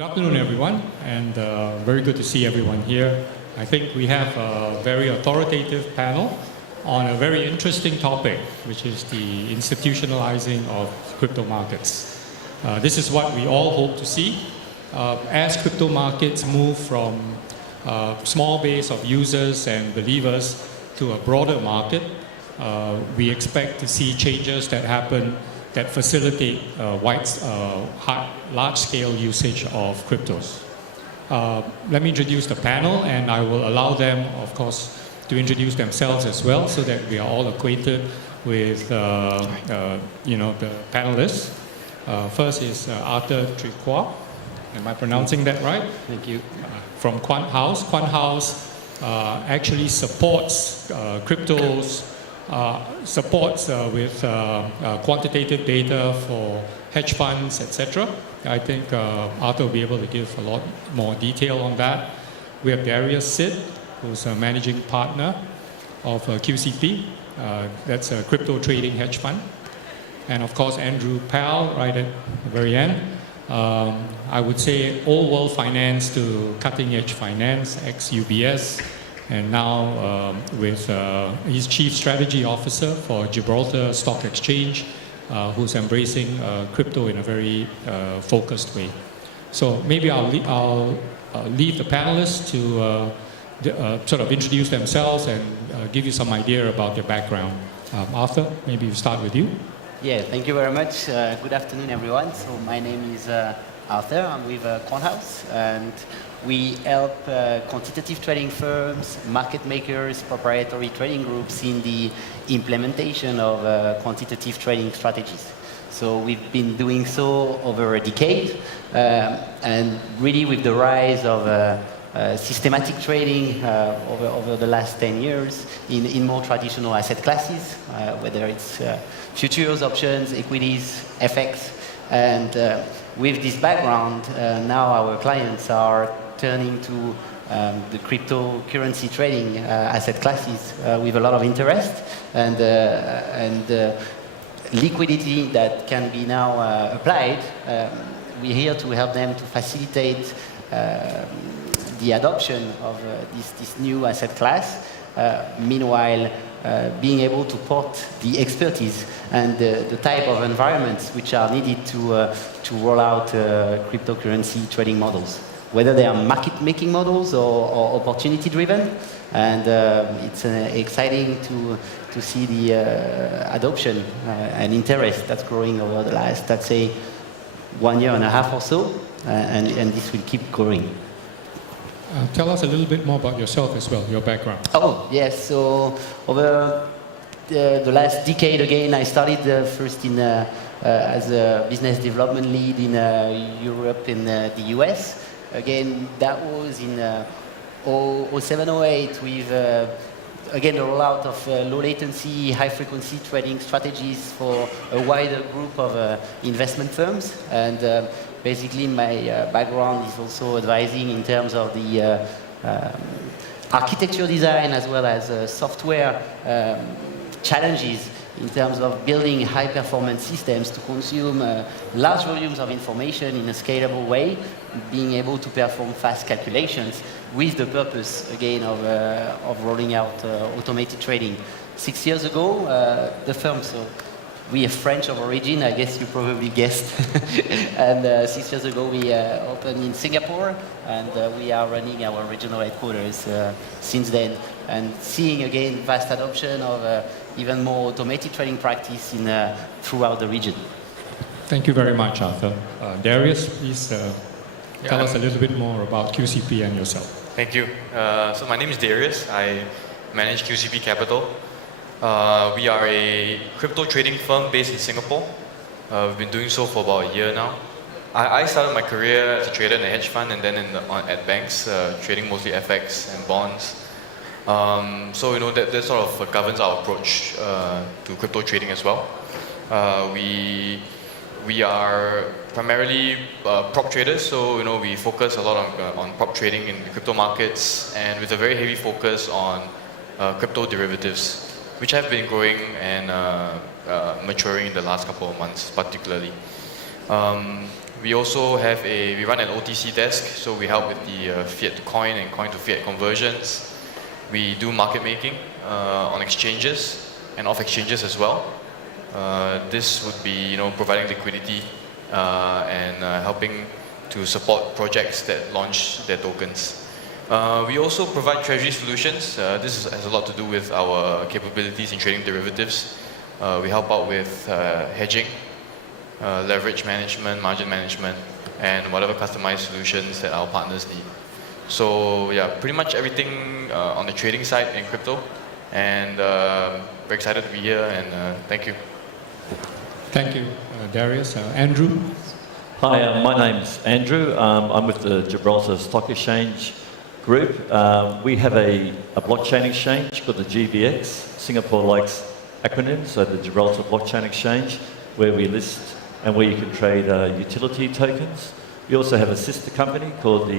Good afternoon, everyone, and very good to see everyone here. I think we have a very authoritative panel on a very interesting topic, which is the institutionalizing of crypto markets. This is what we all hope to see. As crypto markets move from a small base of users and believers to a broader market, we expect to see changes that happen that facilitate large-scale usage of cryptos. Let me introduce the panel, and I will allow them, of course, to introduce themselves as well, so that we are all acquainted with the panelists. First is Arthur Trescon. Am I pronouncing that right? Thank you. From Quant House. Quant House actually supports cryptos, supports with quantitative data for hedge funds, etc. I think Arthur will be able to give a lot more detail on that. We have Darius Sid, who's a managing partner of QCP. That's a crypto trading hedge fund. And of course, Andrew Powell, right at the very end. I would say old world finance to cutting edge finance, ex-UBS. And now he's Chief Strategy Officer for Gibraltar Stock Exchange, who's embracing crypto in a very focused way. So maybe I'll leave the panelists to sort of introduce themselves and give you some idea about their background. Arthur, maybe we start with you. Yeah, thank you very much. Good afternoon, everyone. So my name is Arthur. I'm with Quant House, and we help quantitative trading firms, market makers, proprietary trading groups in the implementation of quantitative trading strategies. So we've been doing so over a decade, and really with the rise of systematic trading over the last 10 years in more traditional asset classes, whether it's futures, options, equities, FX. And with this background, now our clients are turning to the cryptocurrency trading asset classes with a lot of interest and liquidity that can be now applied. We're here to help them to facilitate the adoption of this new asset class, meanwhile being able to port the expertise and the type of environments which are needed to roll out cryptocurrency trading models, whether they are market-making models or opportunity-driven. And it's exciting to see the adoption and interest that's growing over the last, let's say, 1.5 years or so, and this will keep growing. Tell us a little bit more about yourself as well, your background. Oh, yes. So over the last decade, again, I started first as a business development lead in Europe and the US. Again, that was in 07, 08 with, again, the rollout of low latency, high frequency trading strategies for a wider group of investment firms. And basically, my background is also advising in terms of the architecture design as well as software challenges in terms of building high-performance systems to consume large volumes of information in a scalable way, being able to perform fast calculations with the purpose, again, of rolling out automated trading. 6 years ago, the firm, so we are French of origin, I guess you probably guessed. And 6 years ago, we opened in Singapore, and we are running our regional headquarters since then. And seeing, again, vast adoption of even more automated trading practice throughout the region. Thank you very much, Arthur. Darius, please tell us a little bit more about QCP and yourself. Thank you. So my name is Darius. I manage QCP Capital. We are a crypto trading firm based in Singapore. We've been doing so for about a year now. I started my career as a trader in a hedge fund and then at banks, trading mostly FX and bonds. So that sort of governs our approach to crypto trading as well. We are primarily prop traders, so we focus a lot on prop trading in the crypto markets, and with a very heavy focus on crypto derivatives, which have been growing and maturing in the last couple of months, particularly. We also we run an OTC desk, so we help with the fiat to coin and coin to fiat conversions. We do market making on exchanges and off exchanges as well. This would be, providing liquidity and helping to support projects that launch their tokens. We also provide treasury solutions. This has a lot to do with our capabilities in trading derivatives. We help out with hedging, leverage management, margin management, and whatever customized solutions that our partners need. So yeah, pretty much everything on the trading side in crypto. And very excited to be here, and thank you. Thank you, Darius. Andrew? Hi, my name's Andrew. I'm with the Gibraltar Stock Exchange Group. We have a blockchain exchange called the GBX. Singapore likes acronyms, so the Gibraltar Blockchain Exchange, where we list and where you can trade utility tokens. We also have a sister company called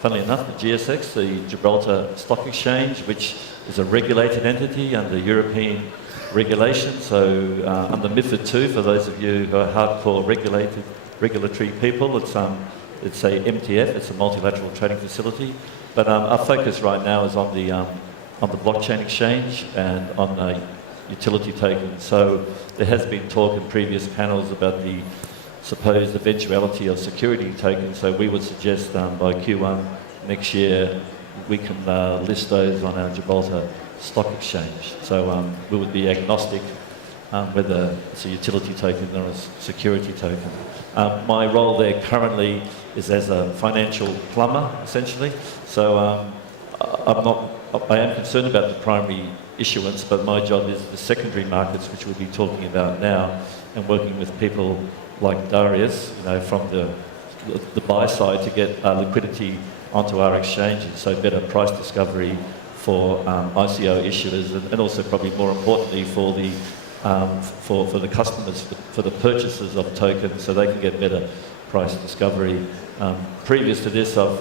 funnily enough, the GSX, the Gibraltar Stock Exchange, which is a regulated entity under European regulation. So under MiFID II, for those of you who are hardcore regulatory people, it's a MTF, it's a multilateral trading facility. But our focus right now is on the blockchain exchange and on utility tokens. So there has been talk in previous panels about the supposed eventuality of security tokens. So we would suggest by Q1 next year we can list those on our Gibraltar Stock Exchange. So we would be agnostic whether it's a utility token or a security token. My role there currently is as a financial plumber, essentially. So I am concerned about the primary issuance, but my job is the secondary markets, which we'll be talking about now, and working with people like Darius, from the buy side to get liquidity onto our exchanges, so better price discovery for ICO issuers, and also probably more importantly for the customers, for the purchasers of tokens, so they can get better price discovery. Previous to this, I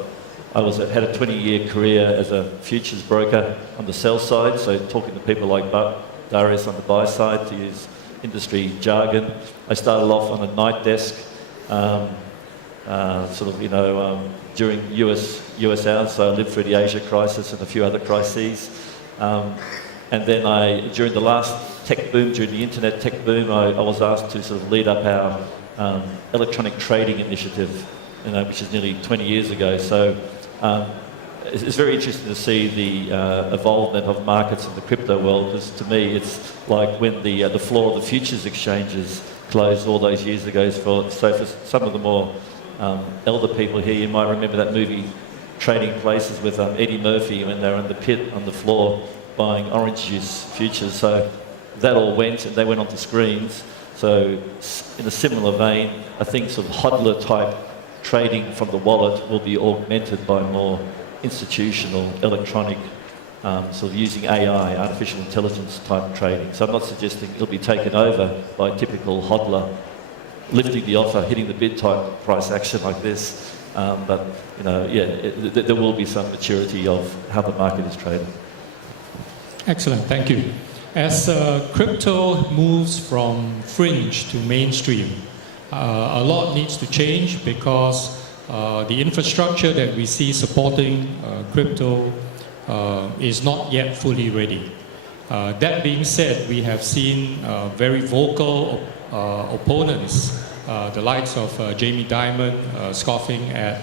had a 20-year career as a futures broker on the sell side, so talking to people like Darius on the buy side, to use industry jargon. I started off on a night desk, during US hours, so I lived through the Asia crisis and a few other crises. And then during the last tech boom, during the internet tech boom, I was asked to sort of lead up our electronic trading initiative, which is nearly 20 years ago. So it's very interesting to see the evolvement of markets in the crypto world, because to me it's like when the floor of the futures exchanges closed all those years ago. So for some of the more elder people here, you might remember that movie Trading Places with Eddie Murphy, when they were in the pit on the floor buying orange juice futures. So that all went, and they went onto screens. So in a similar vein, I think sort of hodler type trading from the wallet will be augmented by more institutional, electronic, sort of using AI, artificial intelligence type trading. So I'm not suggesting it'll be taken over by typical hodler, lifting the offer, hitting the bid type price action like this. But there will be some maturity of how the market is traded. Excellent, thank you. As crypto moves from fringe to mainstream, a lot needs to change, because the infrastructure that we see supporting crypto is not yet fully ready. That being said, we have seen very vocal opponents, the likes of Jamie Dimon scoffing at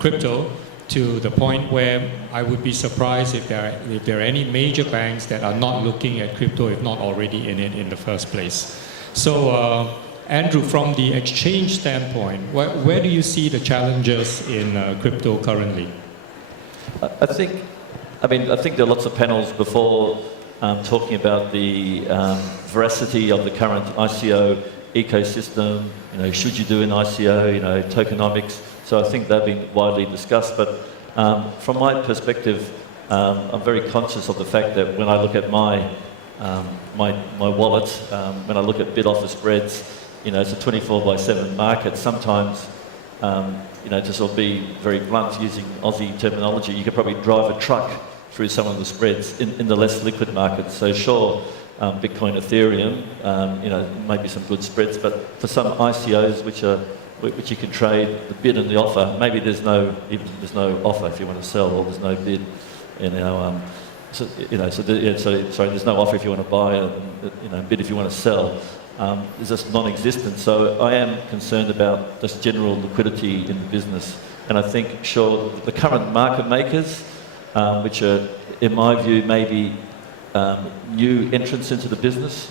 crypto, to the point where I would be surprised if there are any major banks that are not looking at crypto, if not already in it in the first place. So Andrew, from the exchange standpoint, where do you see the challenges in crypto currently? I think there are lots of panels before talking about the veracity of the current ICO ecosystem. Should you do an ICO? Tokenomics. So I think they've been widely discussed. But from my perspective, I'm very conscious of the fact that when I look at my wallet, when I look at bid offer spreads, it's a 24/7 market. Sometimes, to sort of be very blunt, using Aussie terminology, you could probably drive a truck through some of the spreads in the less liquid markets. So sure, Bitcoin, Ethereum, maybe some good spreads, but for some ICOs which you can trade the bid and the offer, maybe there's no offer if you want to sell, or there's no bid, there's no offer if you want to buy, bid if you want to sell. Is just non-existent. So I am concerned about just general liquidity in the business. And I think, sure, the current market makers, which are, in my view, maybe new entrants into the business,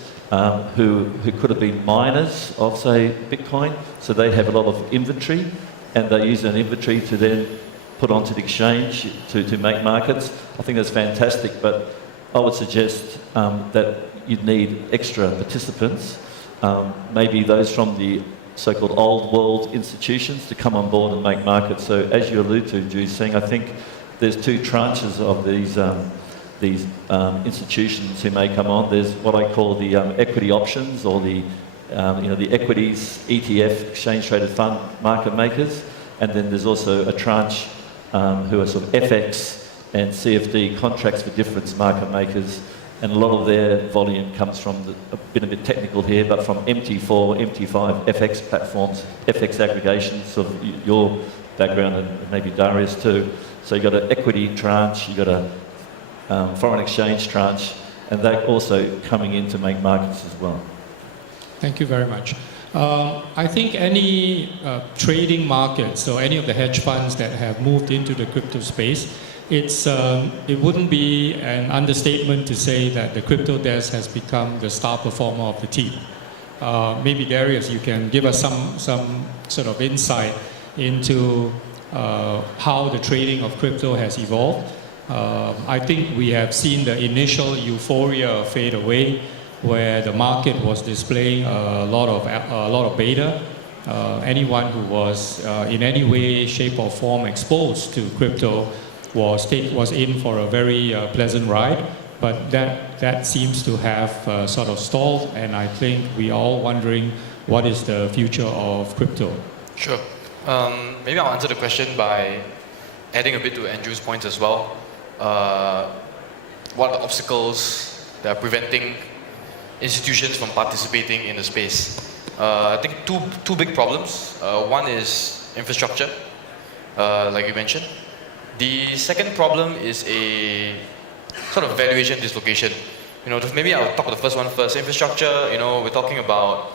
who could have been miners of, say, Bitcoin, so they have a lot of inventory, and they use that inventory to then put onto the exchange to make markets. I think that's fantastic, but I would suggest that you'd need extra participants, maybe those from the so-called old world institutions to come on board and make markets. So as you allude to, Ju, saying, I think there's two tranches of these institutions who may come on. There's what I call the equity options, or the equities ETF, exchange traded fund market makers, and then there's also a tranche who are sort of FX and CFD, contracts for difference market makers, and a lot of their volume comes from a bit technical here, but from MT4, MT5 FX platforms, FX aggregations, sort of your background, and maybe Darius too. So you've got an equity tranche, you've got a foreign exchange tranche, and they're also coming in to make markets as well. Thank you very much. I think any trading markets, or any of the hedge funds that have moved into the crypto space, it wouldn't be an understatement to say that the crypto desk has become the star performer of the team. Maybe Darius, you can give us some sort of insight into how the trading of crypto has evolved. I think we have seen the initial euphoria fade away, where the market was displaying a lot of beta. Anyone who was in any way, shape or form exposed to crypto was in for a very pleasant ride, but that seems to have sort of stalled, and I think we are all wondering what is the future of crypto. Sure. Maybe I'll answer the question by adding a bit to Andrew's points as well. What are the obstacles that are preventing institutions from participating in the space? I think two big problems. One is infrastructure, like you mentioned. The second problem is a sort of valuation dislocation. Maybe I'll talk about the first one first. Infrastructure, we're talking about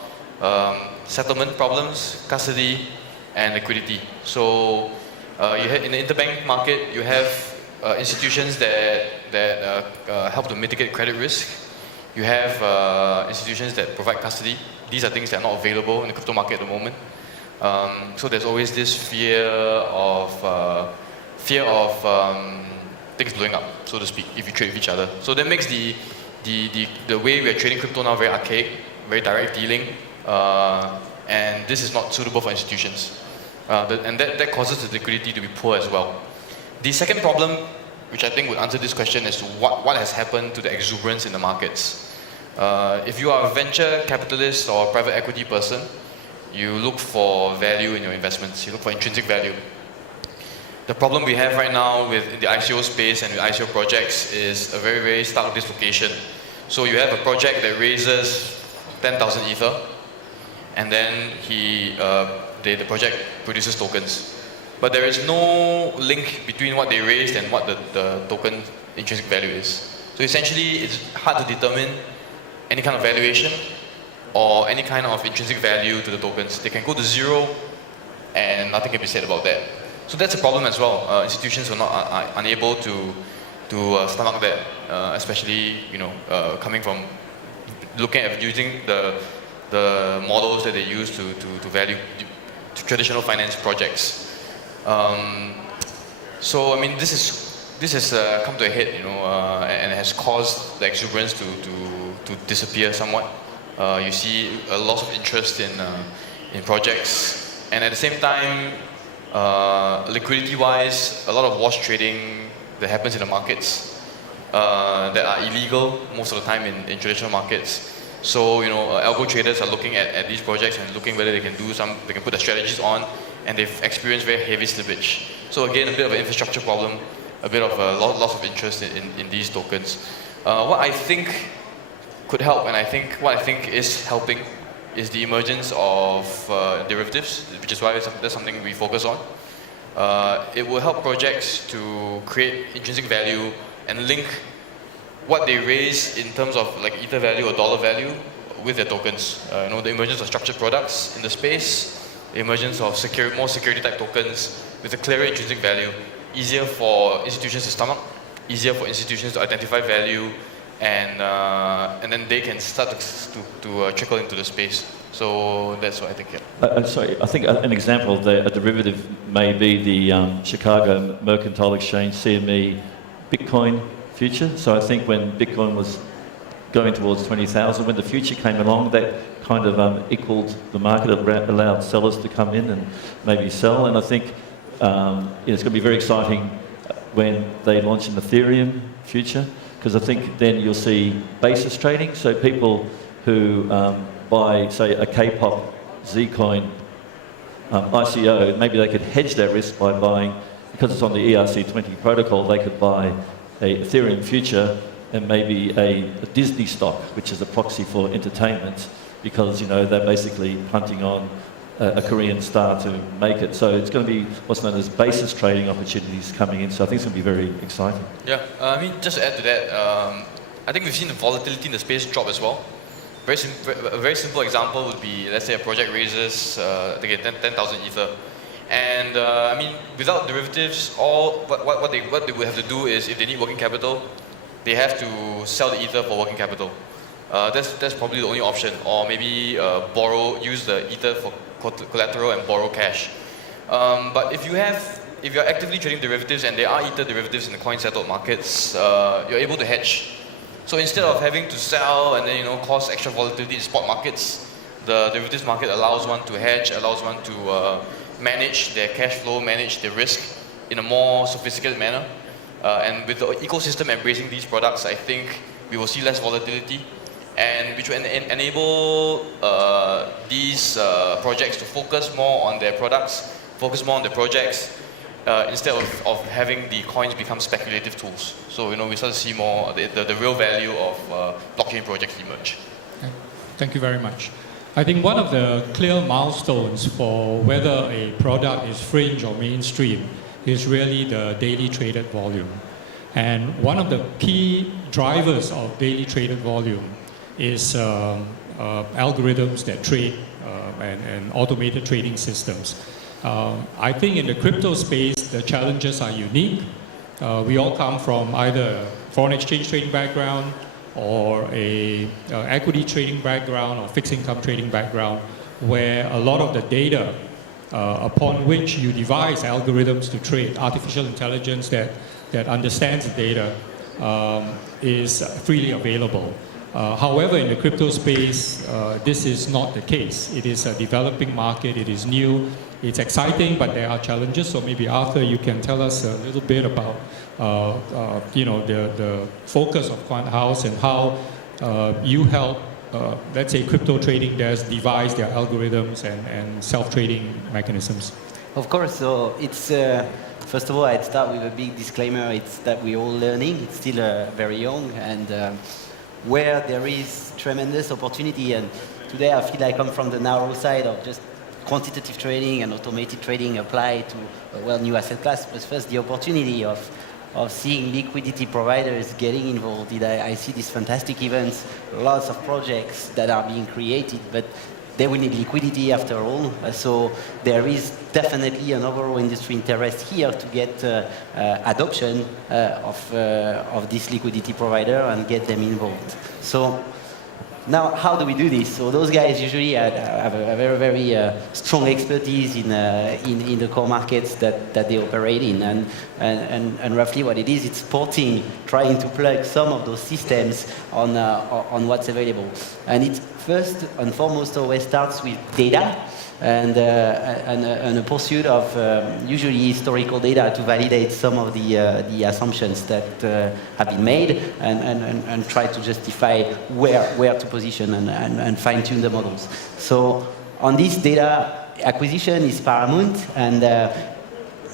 settlement problems, custody, and liquidity. So in the interbank market, you have institutions that help to mitigate credit risk. You have institutions that provide custody. These are things that are not available in the crypto market at the moment. So there's always this fear of things blowing up, so to speak, if you trade with each other. So that makes the way we are trading crypto now very archaic, very direct dealing, and this is not suitable for institutions. And that causes the liquidity to be poor as well. The second problem, which I think would answer this question, as to what has happened to the exuberance in the markets. If you are a venture capitalist or a private equity person, you look for value in your investments. You look for intrinsic value. The problem we have right now with the ICO space and with ICO projects is a very, very stark dislocation. So you have a project that raises 10,000 Ether, and then the project produces tokens. But there is no link between what they raised and what the token intrinsic value is. So essentially, it's hard to determine any kind of valuation or any kind of intrinsic value to the tokens. They can go to zero and nothing can be said about that. So that's a problem as well. Institutions are unable to stomach that, especially coming from looking at using the models that they use to value traditional finance projects. So I mean, this has come to a head, and it has caused the exuberance to disappear somewhat. You see a loss of interest in projects, and at the same time, liquidity-wise, a lot of wash trading that happens in the markets that are illegal most of the time in traditional markets. So algo traders are looking at these projects and looking whether they can put their strategies on, and they've experienced very heavy slippage. So again, a bit of an infrastructure problem, a bit of a loss of interest in these tokens. What I think could help, and what I think is helping is the emergence of derivatives, which is why that's something we focus on. It will help projects to create intrinsic value and link what they raise in terms of like ether value or dollar value with their tokens. The emergence of structured products in the space, the emergence of more security type tokens with a clearer intrinsic value, easier for institutions to stomach, easier for institutions to identify value, and then they can start to trickle into the space. So that's what I think. Yeah. Sorry, I think an example of a derivative may be the Chicago Mercantile Exchange CME Bitcoin future. So I think when Bitcoin was going towards 20,000, when the future came along, that kind of equaled the market, allowed sellers to come in and maybe sell. And I think it's going to be very exciting when they launch an Ethereum future, because I think then you'll see basis trading. So people who buy, say, a K-pop Zcoin ICO, maybe they could hedge their risk by buying, because it's on the ERC20 protocol, they could buy a Ethereum future and maybe a Disney stock, which is a proxy for entertainment, because they're basically punting on a Korean star to make it. So it's going to be what's known as basis trading opportunities coming in. So I think it's going to be very exciting. Yeah, just to add to that, I think we've seen the volatility in the space drop as well. A very simple example would be, let's say a project raises, they get 10,000 ether. And without derivatives, what they would have to do is, if they need working capital, they have to sell the ether for working capital. That's probably the only option, or maybe use the ether for collateral and borrow cash. But if you're actively trading derivatives, and there are ether derivatives in the coin settled markets, you're able to hedge. So instead of having to sell and then cause extra volatility in spot markets, the derivatives market allows one to hedge, allows one to manage their cash flow, manage their risk in a more sophisticated manner. And with the ecosystem embracing these products, I think we will see less volatility, and which will enable these projects to focus more on their products, focus more on their projects, instead of having the coins become speculative tools. So we start to see more the real value of blockchain projects emerge. Okay. Thank you very much. I think one of the clear milestones for whether a product is fringe or mainstream is really the daily traded volume. And one of the key drivers of daily traded volume is algorithms that trade and automated trading systems. I think in the crypto space, the challenges are unique. We all come from either a foreign exchange trading background, or a equity trading background, or fixed income trading background, where a lot of the data upon which you devise algorithms to trade, artificial intelligence that understands the data, is freely available. However, in the crypto space, this is not the case. It is a developing market, it is new, it's exciting, but there are challenges. So maybe Arthur, you can tell us a little bit about the focus of Quant House and how you help, let's say, crypto trading desks devise their algorithms and self-trading mechanisms. Of course, so it's, first of all, I'd start with a big disclaimer. It's that we're all learning. It's still very young, and where there is tremendous opportunity, and today I feel I come from the narrow side of just quantitative trading and automated trading apply to new asset class, but first the opportunity of seeing liquidity providers getting involved. I see these fantastic events, lots of projects that are being created, but they will need liquidity after all. So there is definitely an overall industry interest here to get adoption of this liquidity provider and get them involved. So now, how do we do this? So those guys usually have a very, very strong expertise in the core markets that they operate in, and roughly what it is, it's trying to plug some of those systems on what's available. And it first and foremost always starts with data and a pursuit of usually historical data to validate some of the assumptions that have been made and try to justify where to position and fine-tune the models. So on this, data acquisition is paramount, and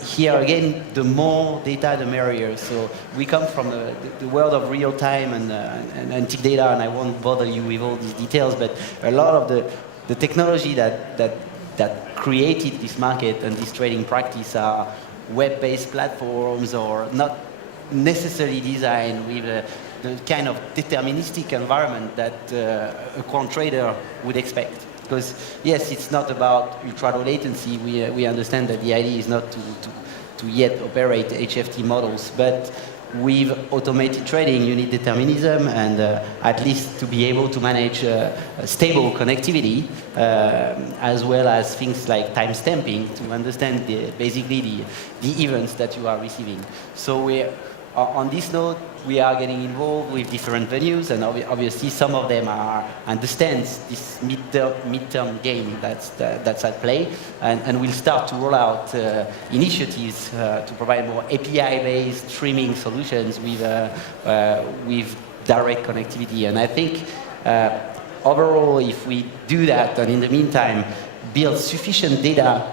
here again, the more data, the merrier. So we come from the world of real time and tick data, and I won't bother you with all these details, but a lot of the technology that created this market and this trading practice are web-based platforms or not necessarily designed with the kind of deterministic environment that a quant trader would expect. Because yes, it's not about ultra-low latency. We understand that the idea is not to yet operate HFT models, but with automated trading, you need determinism and at least to be able to manage stable connectivity, as well as things like time stamping to understand basically the events that you are receiving. So on this note, we are getting involved with different venues, and obviously some of them understands this midterm game that's at play, and we'll start to roll out initiatives to provide more API-based streaming solutions with direct connectivity. And I think overall, if we do that, and in the meantime build sufficient data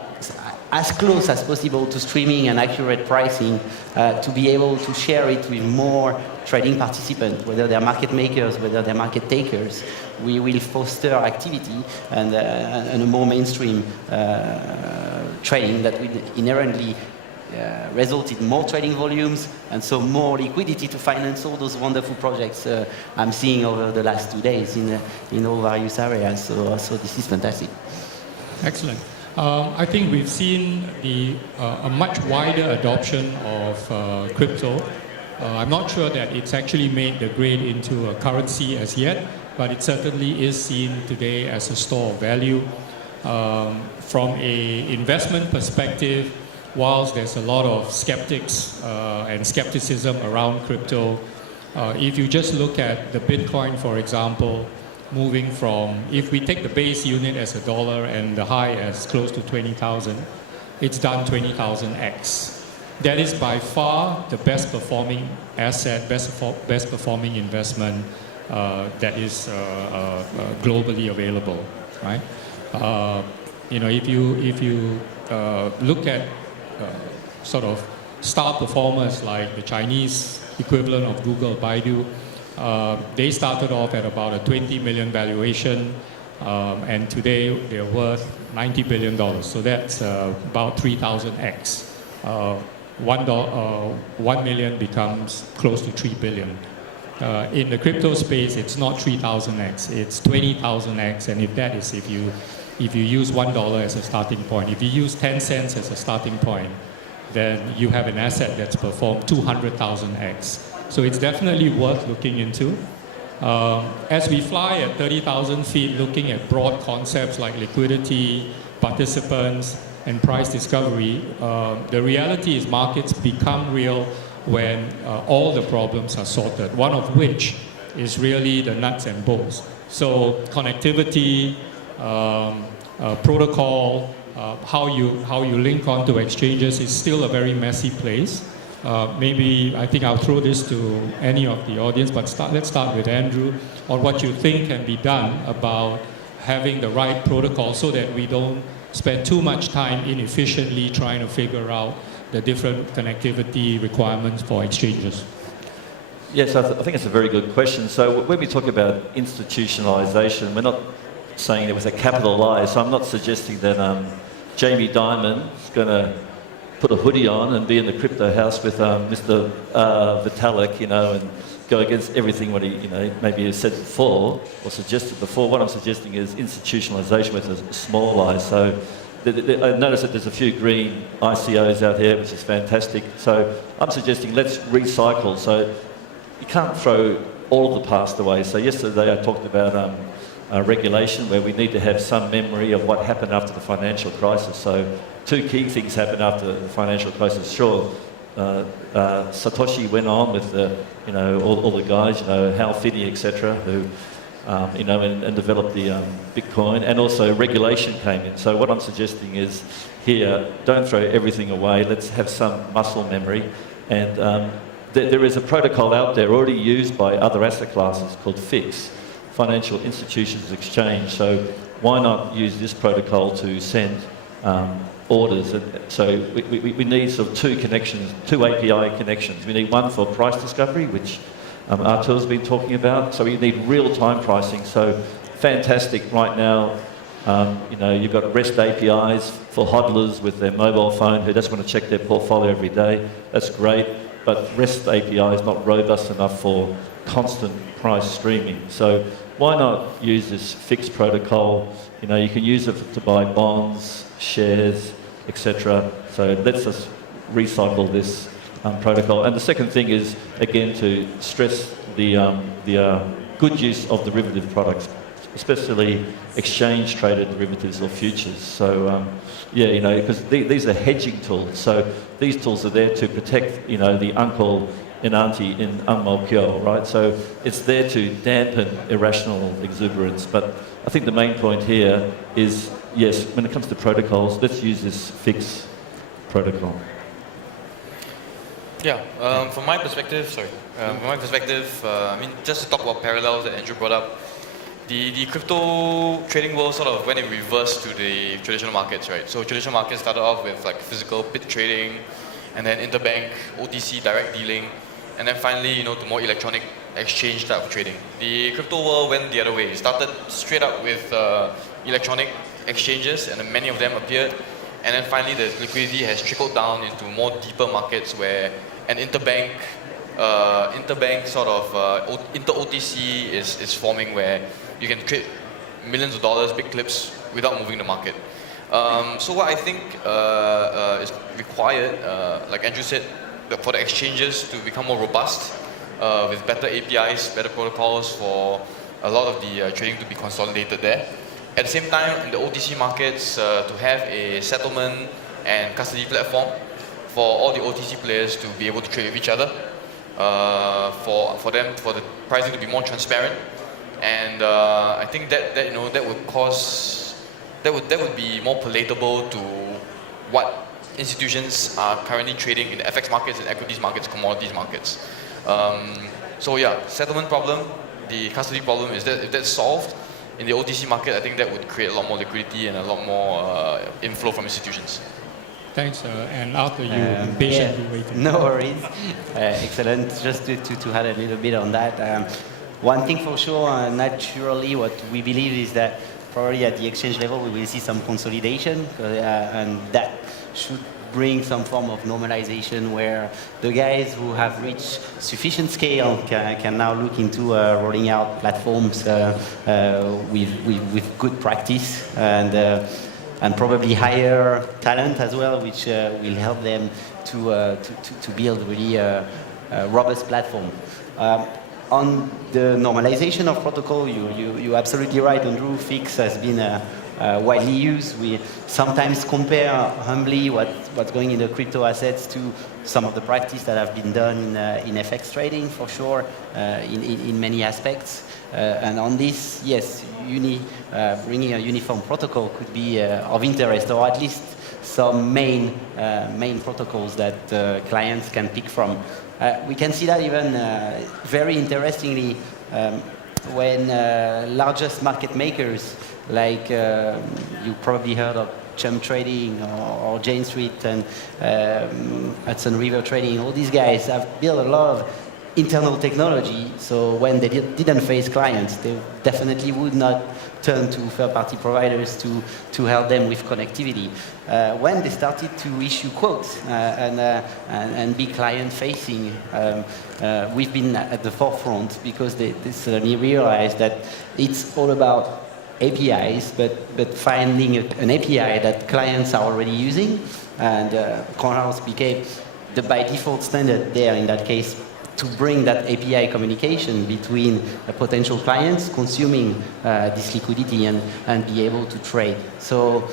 as close as possible to streaming and accurate pricing, to be able to share it with more trading participants, whether they're market makers, whether they're market takers, we will foster activity and a more mainstream trading that will inherently result in more trading volumes, and so more liquidity to finance all those wonderful projects I'm seeing over the last 2 days in all various areas. So this is fantastic. Excellent. I think we've seen a much wider adoption of crypto. I'm not sure that it's actually made the grade into a currency as yet, but it certainly is seen today as a store of value. From an investment perspective, whilst there's a lot of skeptics and skepticism around crypto, if you just look at the Bitcoin, for example, moving from, if we take the base unit as $1 and the high as close to 20,000, it's done 20,000x. That is by far the best performing asset, best performing investment that is globally available, right? If you look at sort of star performers like the Chinese equivalent of Google, Baidu, they started off at about a 20 million valuation, and today they're worth $90 billion. So that's about 3,000x. $1 million becomes close to 3 billion. In the crypto space, it's not 3,000x, it's 20,000x, and if you use $1 as a starting point, if you use 10 cents as a starting point, then you have an asset that's performed 200,000x. So it's definitely worth looking into. As we fly at 30,000 feet, looking at broad concepts like liquidity, participants, and price discovery, the reality is markets become real when all the problems are sorted, one of which is really the nuts and bolts. So connectivity, protocol, how you link onto exchanges is still a very messy place. Maybe I think I'll throw this to any of the audience, but let's start with Andrew on what you think can be done about having the right protocol so that we don't spend too much time inefficiently trying to figure out the different connectivity requirements for exchanges. Yes, I think it's a very good question. So when we talk about institutionalization, we're not saying it was a capital I, so I'm not suggesting that Jamie Dimon's going to put a hoodie on and be in the crypto house with Mr. Vitalik, and go against everything what he, maybe has said before or suggested before. What I'm suggesting is institutionalization with a small I. So I notice that there's a few green ICOs out here, which is fantastic. So I'm suggesting let's recycle. So you can't throw all of the past away. So yesterday I talked about regulation, where we need to have some memory of what happened after the financial crisis. So two key things happened after the financial crisis. Sure, Satoshi went on with all the guys, Hal Finney, etc., who and developed the Bitcoin, and also regulation came in. So what I'm suggesting is here, don't throw everything away. Let's have some muscle memory, and there is a protocol out there already used by other asset classes called FIX, Financial Institutions Exchange. So why not use this protocol to send orders. And so we need sort of two connections, two API connections. We need one for price discovery, which Artur's been talking about. So we need real-time pricing. So fantastic right now. You've got REST APIs for hodlers with their mobile phone who just want to check their portfolio every day. That's great, but REST API is not robust enough for constant price streaming. So why not use this fixed protocol? You can use it to buy bonds, shares, etc. So let's just recycle this protocol. And the second thing is, again, to stress the good use of derivative products, especially exchange-traded derivatives or futures. So, because these are hedging tools. So these tools are there to protect, the uncle and auntie in Ang Mo Kio, right? So it's there to dampen irrational exuberance. But I think the main point here is, yes, when it comes to protocols, let's use this fixed protocol. Yeah, from my perspective, just to talk about parallels that Andrew brought up, the crypto trading world sort of went in reverse to the traditional markets, right? So traditional markets started off with like physical pit trading, and then interbank, OTC, direct dealing, and then finally, to more electronic exchange type of trading. The crypto world went the other way. It started straight up with electronic exchanges, and then many of them appeared. And then finally, the liquidity has trickled down into more deeper markets where an interbank sort of inter-OTC is forming, where you can trade millions of dollars, big clips, without moving the market. So what I think is required, like Andrew said, for the exchanges to become more robust, with better APIs, better protocols for a lot of the trading to be consolidated there. At the same time, in the OTC markets, to have a settlement and custody platform for all the OTC players to be able to trade with each other, for the pricing to be more transparent, and I think that would be more palatable to what institutions are currently trading in the FX markets and equities markets, commodities markets. So yeah, settlement problem, the custody problem, if that's solved in the OTC market, I think that would create a lot more liquidity and a lot more inflow from institutions. Thanks, and Arthur, you patiently waited. No worries. Excellent. Just to add a little bit on that. One thing for sure, naturally, what we believe is that probably at the exchange level we will see some consolidation, and that should bring some form of normalization where the guys who have reached sufficient scale can now look into rolling out platforms with good practice and probably hire talent as well, which will help them to build really a robust platform. On the normalization of protocol, you're absolutely right, Andrew. Fix has been widely used. We sometimes compare humbly what's going in the crypto assets to some of the practice that have been done in FX trading, for sure, in many aspects. And on this, yes, bringing a uniform protocol could be of interest, or at least some main protocols that clients can pick from. We can see that even very interestingly when largest market makers, like you probably heard of Chum Trading or Jane Street and Hudson River Trading, all these guys have built a lot of internal technology, so when they didn't face clients, they definitely would not turn to third-party providers to help them with connectivity. When they started to issue quotes and be client-facing, we've been at the forefront because they suddenly realized that it's all about APIs, but finding an API that clients are already using, and Cornhouse became the by default standard there in that case, to bring that API communication between potential clients consuming this liquidity and be able to trade. So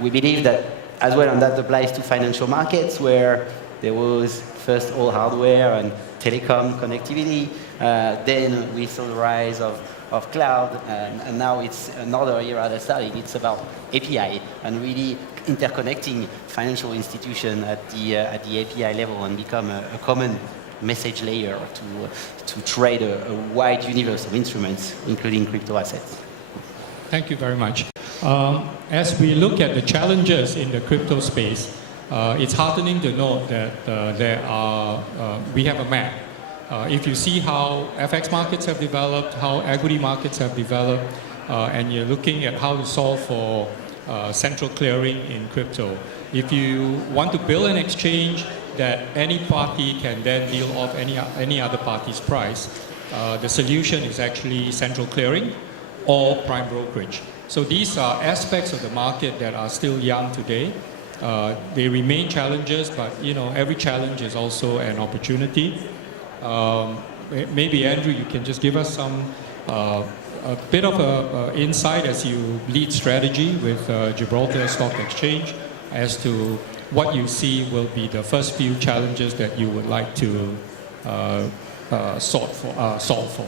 we believe that as well, and that applies to financial markets where there was first all hardware and telecom connectivity, then we saw the rise of cloud, and now it's another era that started. It's about API and really interconnecting financial institutions at the API level and become a common message layer to trade a wide universe of instruments, including crypto assets. Thank you very much. As we look at the challenges in the crypto space, it's heartening to note that we have a map. If you see how FX markets have developed, how equity markets have developed, and you're looking at how to solve for central clearing in crypto. If you want to build an exchange that any party can then deal off any other party's price, the solution is actually central clearing or prime brokerage. So these are aspects of the market that are still young today. They remain challenges, but every challenge is also an opportunity. Maybe Andrew, you can just give us a bit of an insight as you lead strategy with Gibraltar Stock Exchange as to what you see will be the first few challenges that you would like to solve for.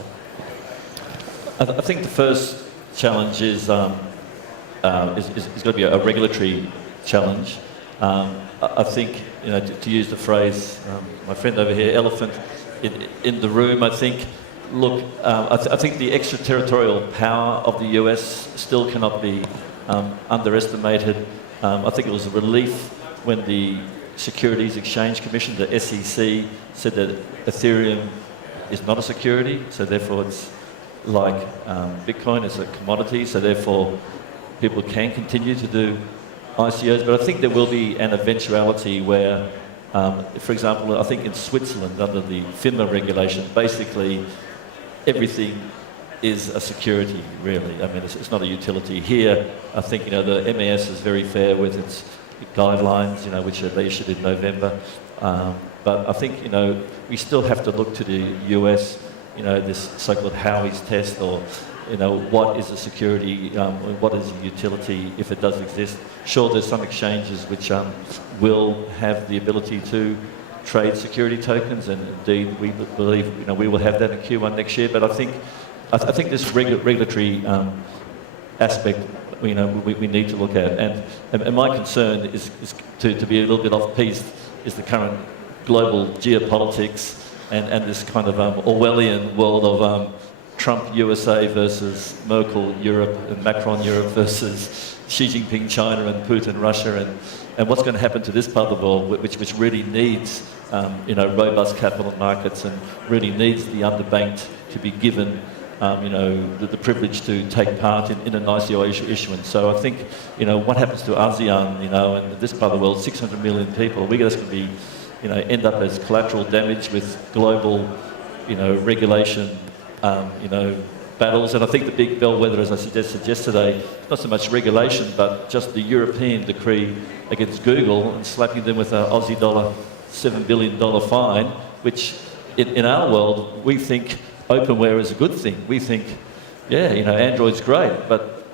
I think the first challenge is going to be a regulatory challenge. I think, to use the phrase, my friend over here, elephant in the room, I think, look, I think the extraterritorial power of the US still cannot be underestimated. I think it was a relief when the Securities Exchange Commission, the SEC, said that Ethereum is not a security, so therefore it's like Bitcoin is a commodity, so therefore people can continue to do ICOs. But I think there will be an eventuality where, for example, I think in Switzerland under the FINMA regulation, basically everything is a security, really. I mean, it's not a utility. Here, I think, the MAS is very fair with its guidelines, which they issued in November. But I think, we still have to look to the US, this so-called Howey's test, or, what is a security, what is a utility if it does exist. Sure, there's some exchanges which will have the ability to trade security tokens, and indeed we believe, we will have that in Q1 next year. But I think this regulatory aspect, we need to look at. And my concern is to be a little bit off-piste is the current global geopolitics and this kind of Orwellian world of Trump USA versus Merkel Europe and Macron Europe versus Xi Jinping China and Putin Russia, and what's going to happen to this part of the world, which really needs robust capital markets and really needs the underbanked to be given the privilege to take part in an ICO issuance. So I think what happens to ASEAN, and this part of the world, 600 million people, we're just going to be end up as collateral damage with global regulation battles. And I think the big bellwether, as I suggested yesterday, not so much regulation, but just the European decree against Google and slapping them with an Aussie dollar $7 billion fine, which in our world, we think openware is a good thing. We think, Android's great, but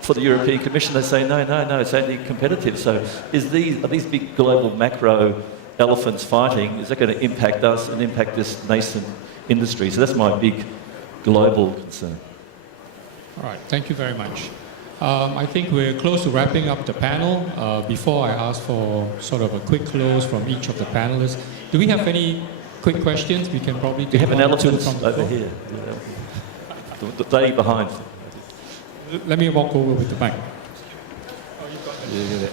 for the European Commission, they say, no, it's anti-competitive. So are these big global macro elephants fighting, is that going to impact us and impact this nascent industry? So that's my big global concern. All right, thank you very much. I think we're close to wrapping up the panel. Before I ask for sort of a quick close from each of the panelists, do we have any quick questions? We can probably We have an elephant over floor. here. The lady behind. Let me walk over with the mic. Yeah.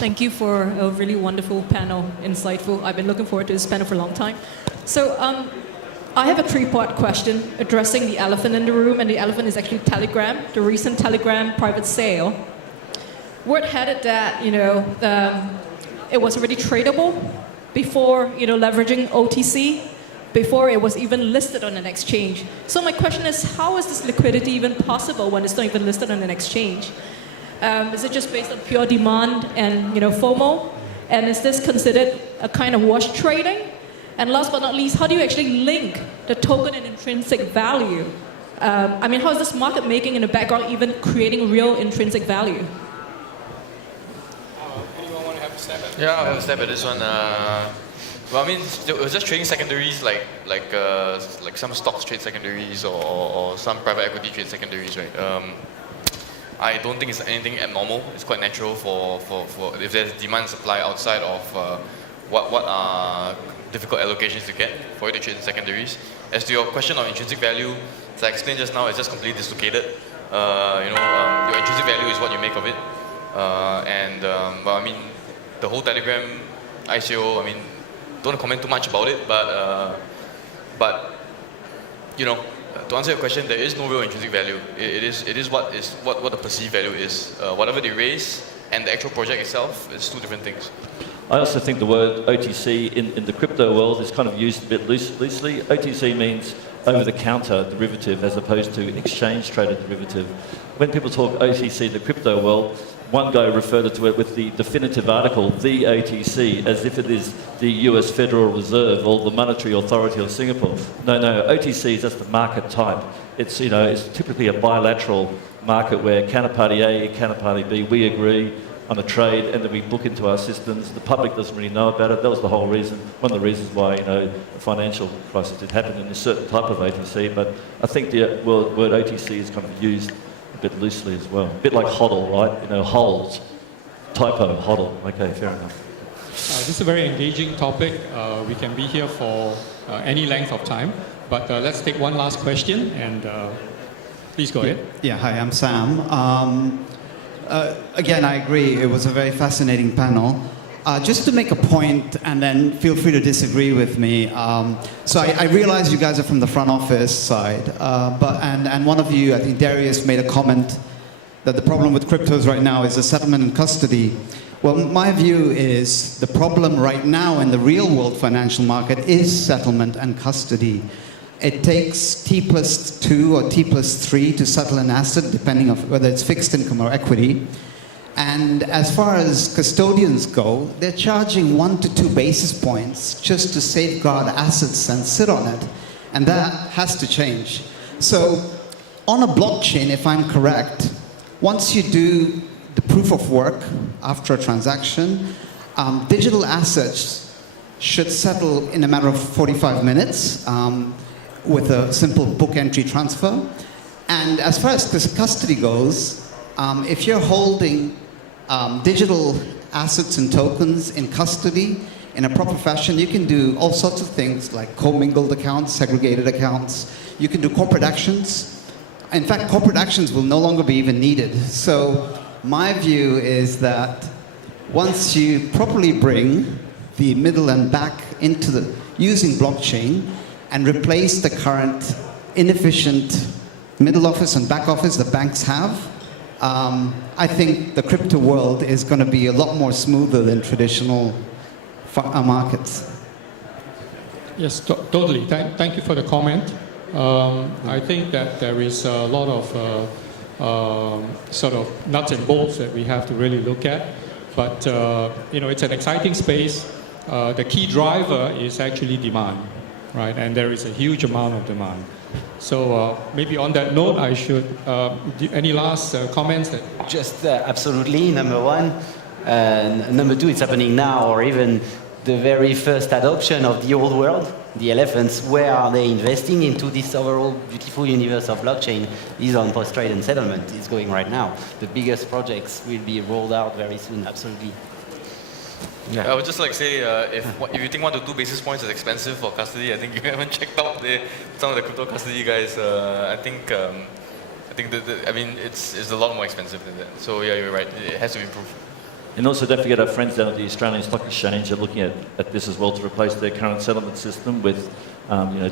Thank you for a really wonderful panel, insightful. I've been looking forward to this panel for a long time. So I have a three-part question addressing the elephant in the room, and the elephant is actually Telegram, the recent Telegram private sale. Word had it that, it was already tradable before, leveraging OTC, before it was even listed on an exchange. So my question is, how is this liquidity even possible when it's not even listed on an exchange? Is it just based on pure demand and FOMO? And is this considered a kind of wash trading? And last but not least, how do you actually link the token and intrinsic value? How is this market making in the background even creating real intrinsic value? Anyone want to have a stab at it? Yeah, I'll have a stab at this one. It was just trading secondaries, like some stocks trade secondaries or some private equity trade secondaries, right? I don't think it's anything abnormal. It's quite natural for if there's demand and supply outside of what are difficult allocations to get for you to trade in secondaries. As to your question on intrinsic value, as I explained just now, it's just completely dislocated. Your intrinsic value is what you make of it. But I mean, the whole Telegram ICO, I mean, don't want to comment too much about it, but to answer your question, there is no real intrinsic value. It is what the perceived value is. Whatever they raise and the actual project itself is two different things. I also think the word OTC in the crypto world is kind of used a bit loosely. OTC means over-the-counter derivative as opposed to exchange-traded derivative. When people talk OTC in the crypto world, one guy referred to it with the definitive article, the OTC, as if it is the US Federal Reserve or the Monetary Authority of Singapore. No, OTC is just the market type. It's typically a bilateral market where counterparty A, counterparty B, we agree on a trade and then we book into our systems. The public doesn't really know about it. That was the whole reason, one of the reasons why the financial crisis did happen in a certain type of OTC. But I think the word OTC is kind of used a bit loosely as well. A bit like HODL, right? Holds, typo, HODL. Okay, fair enough. This is a very engaging topic. We can be here for any length of time. But let's take one last question and please go ahead. Yeah, hi, I'm Sam. Again, I agree. It was a very fascinating panel. Just to make a point, and then feel free to disagree with me. So I realize you guys are from the front office side, and one of you, I think Darius, made a comment that the problem with cryptos right now is the settlement and custody. Well, my view is the problem right now in the real world financial market is settlement and custody. It takes T+2 or T+3 to settle an asset, depending on whether it's fixed income or equity. And as far as custodians go, they're charging 1 to 2 basis points just to safeguard assets and sit on it. And that has to change. So on a blockchain, if I'm correct, once you do the proof of work after a transaction, digital assets should settle in a matter of 45 minutes. With a simple book entry transfer. And as far as custody goes, if you're holding digital assets and tokens in custody in a proper fashion, you can do all sorts of things like commingled accounts, segregated accounts. You can do corporate actions. In fact, corporate actions will no longer be even needed. So my view is that once you properly bring the middle and back into using blockchain, and replace the current inefficient middle office and back office that banks have, I think the crypto world is going to be a lot more smoother than traditional markets. Yes, totally. Thank you for the comment. I think that there is a lot of sort of nuts and bolts that we have to really look at. But it's an exciting space. The key driver is actually demand. Right, and there is a huge amount of demand. So maybe on that note, I should. Any last comments? Just absolutely. Number one, number two, it's happening now, or even the very first adoption of the old world, the elephants. Where are they investing into this overall beautiful universe of blockchain? Is on post-trade and settlement. It's going right now. The biggest projects will be rolled out very soon. Absolutely. Yeah. I would just like to say, if you think 1 to 2 basis points is expensive for custody, I think you haven't checked out some of the crypto custody guys. I think it's a lot more expensive than that. So yeah, you're right. It has to be improved. And also don't forget our friends down at the Australian Stock Exchange are looking at this as well to replace their current settlement system with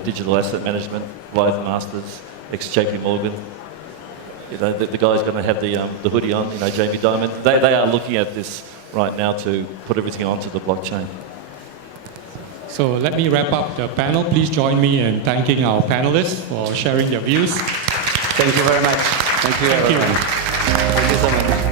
digital asset management, Live Masters, ex-JP Morgan. The guy's going to have the hoodie on, Jamie Dimon. They are looking at this right now to put everything onto the blockchain. So let me wrap up the panel. Please join me in thanking our panelists for sharing their views. Thank you very much. Thank you, everyone. Thank you so much.